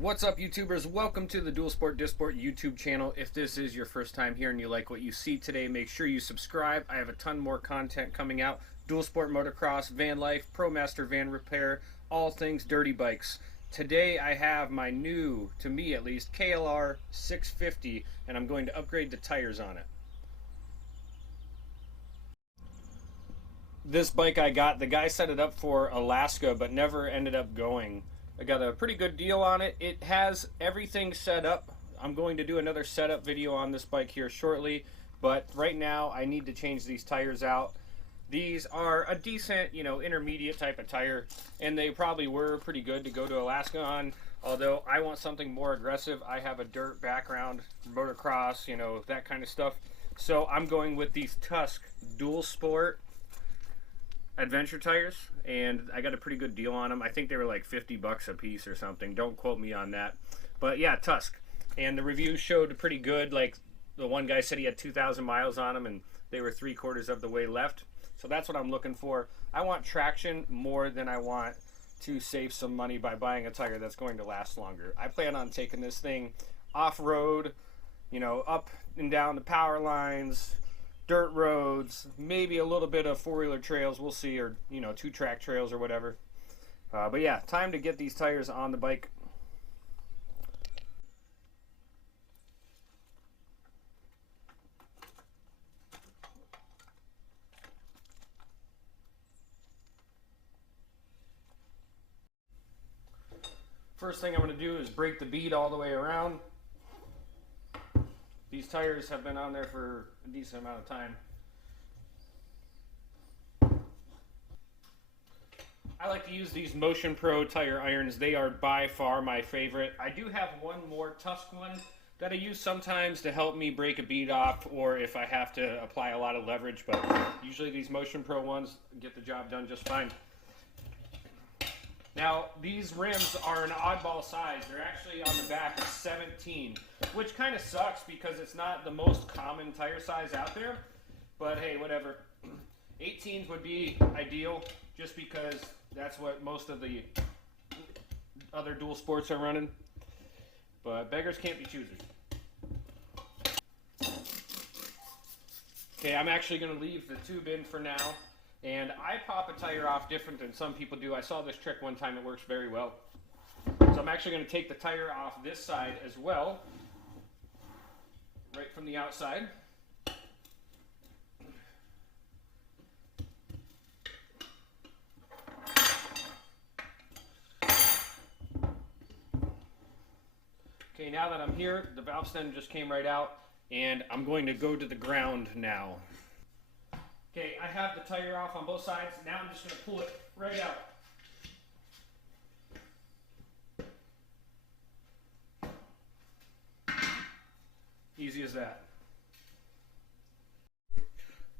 What's up, YouTubers? Welcome to the Dualsport YouTube channel. If this is your first time here and you like what you see today, make sure you subscribe. I have a ton more content coming out. Dualsport motocross, van life, ProMaster van repair, all things dirty bikes. Today I have my new, to me at least, KLR650, and I'm going to upgrade the tires on it. This bike I got, the guy set it up for Alaska but never ended up going. I got a pretty good deal on it. It has everything set up. I'm going to do another setup video on this bike here shortly, but right now I need to change these tires out. These are a decent, intermediate type of tire, and they probably were pretty good to go to Alaska on, although I want something more aggressive. I have a dirt background, motocross, that kind of stuff. So I'm going with these Tusk Dualsport adventure tires, and I got a pretty good deal on them. I think they were like 50 bucks a piece or something. Don't quote me on that, but yeah, Tusk. And the reviews showed pretty good. Like, the one guy said he had 2,000 miles on them and they were 3/4 of the way left. So that's what I'm looking for. I want traction more than I want to save some money by buying a tire that's going to last longer. I plan on taking this thing off-road, up and down the power lines, dirt roads, maybe a little bit of four-wheeler trails, we'll see, or two-track trails or whatever. But yeah, time to get these tires on the bike. First thing I'm going to do is break the bead all the way around. These tires have been on there for a decent amount of time. I like to use these Motion Pro tire irons. They are by far my favorite. I do have one more Tusk one that I use sometimes to help me break a bead off, or if I have to apply a lot of leverage, but usually these Motion Pro ones get the job done just fine. Now, these rims are an oddball size. They're actually on the back of 17, which kind of sucks because it's not the most common tire size out there. But hey, whatever. 18s would be ideal just because that's what most of the other dual sports are running. But beggars can't be choosers. Okay, I'm actually going to leave the tube in for now. And I pop a tire off different than some people do. I saw this trick one time. It works very well. So I'm actually going to take the tire off this side as well, right from the outside. Okay, now that I'm here, the valve stem just came right out, and I'm going to go to the ground now. Okay, I have the tire off on both sides. Now I'm just going to pull it right out. Easy as that.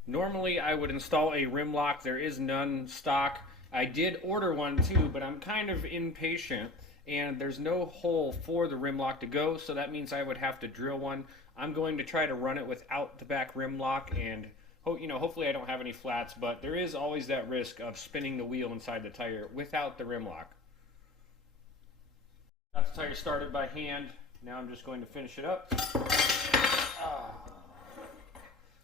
Normally I would install a rim lock. There is none stock. I did order one too, but I'm kind of impatient and there's no hole for the rim lock to go, so that means I would have to drill one. I'm going to try to run it without the back rim lock, and hopefully I don't have any flats, but there is always that risk of spinning the wheel inside the tire without the rim lock. Got the tire started by hand. Now I'm just going to finish it up.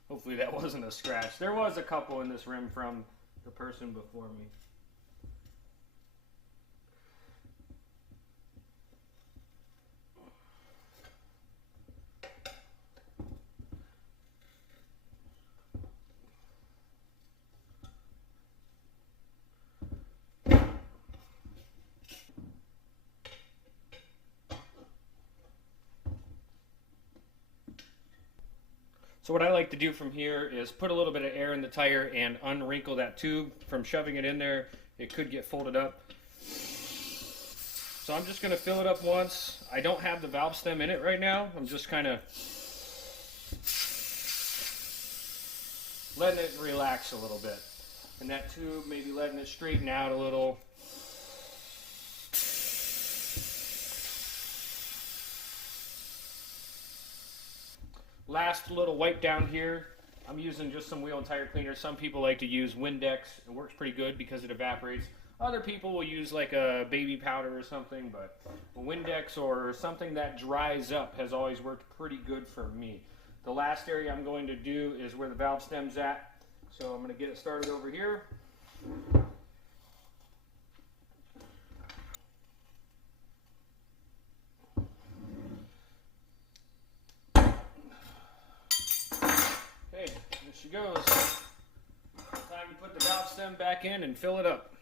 Hopefully that wasn't a scratch. There was a couple in this rim from the person before me. So what I like to do from here is put a little bit of air in the tire and unwrinkle that tube. From shoving it in there, it could get folded up. So I'm just going to fill it up once. I don't have the valve stem in it right now. I'm just kind of letting it relax a little bit. And that tube, maybe letting it straighten out a little. Last little wipe down here. I'm using just some wheel and tire cleaner. Some people like to use Windex. It works pretty good because it evaporates. Other people will use like a baby powder or something, but Windex or something that dries up has always worked pretty good for me. The last area I'm going to do is where the valve stem's at. So I'm going to get it started over here. Okay, there she goes. Time to put the valve stem back in and fill it up.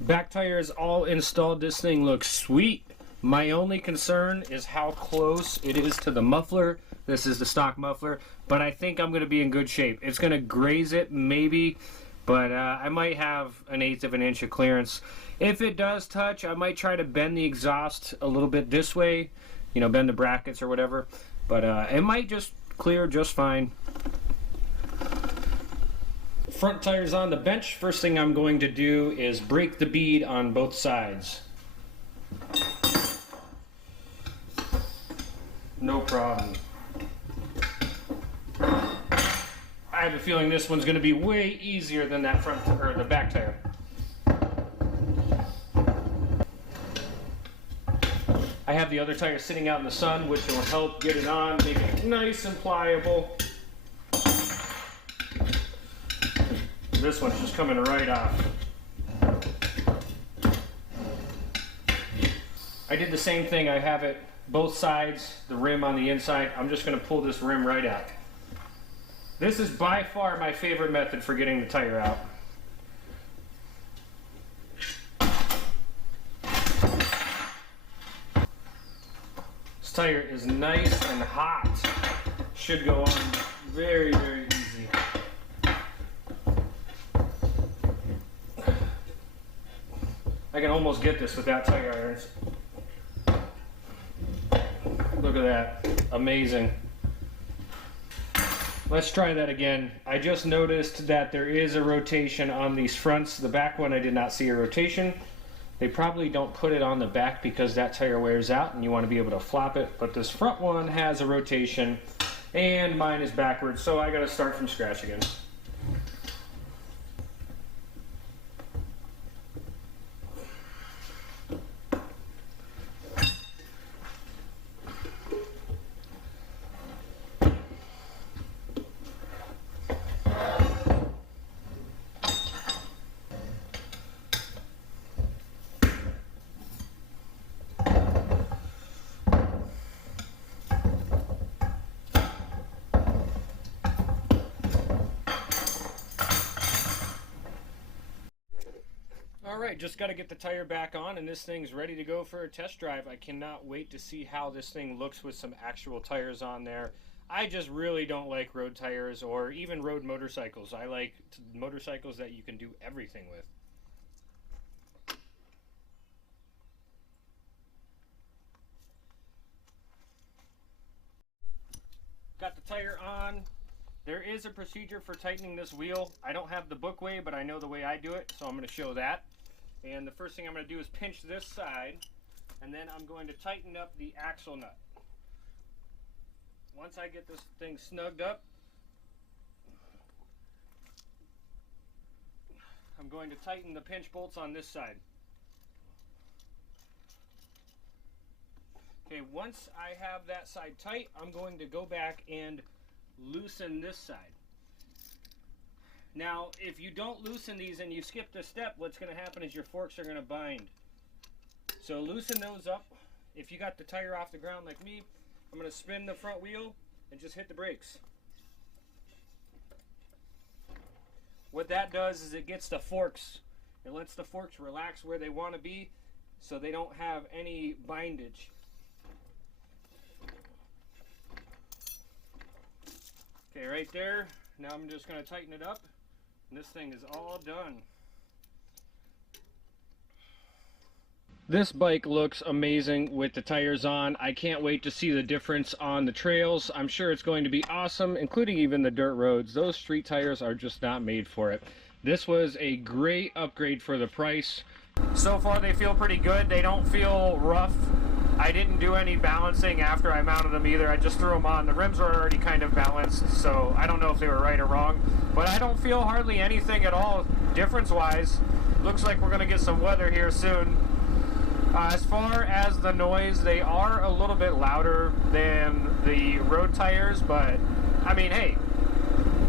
Back tire is all installed. This thing looks sweet. My only concern is how close it is to the muffler. This is the stock muffler, but I think I'm going to be in good shape. It's going to graze it maybe, but I might have 1/8 of an inch of clearance. If it does touch, I might try to bend the exhaust a little bit this way, you know, bend the brackets or whatever, but it might just clear just fine. Front tire's on the bench. First thing I'm going to do is break the bead on both sides. No problem. I have a feeling this one's going to be way easier than that front or the back tire. I have the other tire sitting out in the sun, which will help get it on, make it nice and pliable. This one's just coming right off. I did the same thing. I have it both sides, the rim on the inside. I'm just going to pull this rim right out. This is by far my favorite method for getting the tire out. This tire is nice and hot. Should go on very, very easy. I can almost get this without tire irons. Look at that. Amazing. Let's try that again. I just noticed that there is a rotation on these fronts. The back one I did not see a rotation. They probably don't put it on the back because that tire wears out and you want to be able to flop it. But this front one has a rotation and mine is backwards, so I got to start from scratch again. Alright, just got to get the tire back on and this thing's ready to go for a test drive. I cannot wait to see how this thing looks with some actual tires on there. I just really don't like road tires or even road motorcycles. I like motorcycles that you can do everything with. Got the tire on. There is a procedure for tightening this wheel. I don't have the book way, but I know the way I do it, so I'm going to show that. And the first thing I'm going to do is pinch this side, and then I'm going to tighten up the axle nut. Once I get this thing snugged up, I'm going to tighten the pinch bolts on this side. Okay, once I have that side tight, I'm going to go back and loosen this side. Now, if you don't loosen these and you skip this step, what's going to happen is your forks are going to bind. So loosen those up. If you got the tire off the ground like me, I'm going to spin the front wheel and just hit the brakes. What that does is it gets the forks, it lets the forks relax where they want to be so they don't have any bindage. Okay, right there. Now I'm just going to tighten it up, and this thing is all done. This bike looks amazing with the tires on. I can't wait to see the difference on the trails. I'm sure it's going to be awesome, including even the dirt roads. Those street tires are just not made for it. This was a great upgrade for the price. So far they feel pretty good. They don't feel rough. I didn't do any balancing after I mounted them either. I just threw them on. The rims were already kind of balanced, so I don't know if they were right or wrong. But I don't feel hardly anything at all difference-wise. Looks like we're going to get some weather here soon. As far as the noise, they are a little bit louder than the road tires, but I mean, hey,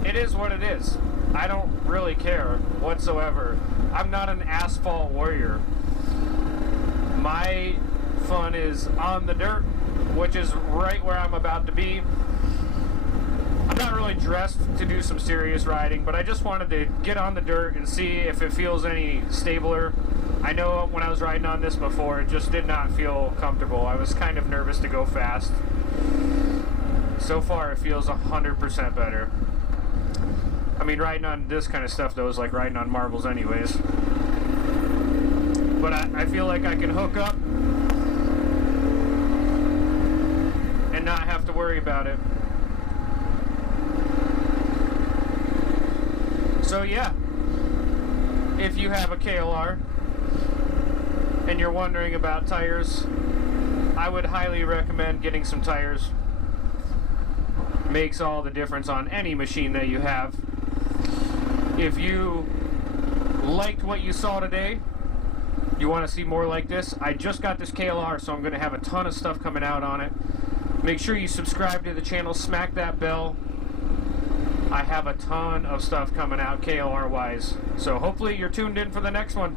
it is what it is. I don't really care whatsoever. I'm not an asphalt warrior. My fun is on the dirt, which is right where I'm about to be. I'm not really dressed to do some serious riding, but I just wanted to get on the dirt and see if it feels any stabler. I know when I was riding on this before, it just did not feel comfortable. I was kind of nervous to go fast. So far, it feels 100% better. I mean, riding on this kind of stuff, though, is like riding on marbles anyways. But I feel like I can hook up and not have to worry about it. So yeah, if you have a KLR and you're wondering about tires, I would highly recommend getting some tires. Makes all the difference on any machine that you have. If you liked what you saw today, you want to see more like this, I just got this KLR, so I'm going to have a ton of stuff coming out on it. Make sure you subscribe to the channel, smack that bell. I have a ton of stuff coming out KLR wise, so hopefully you're tuned in for the next one.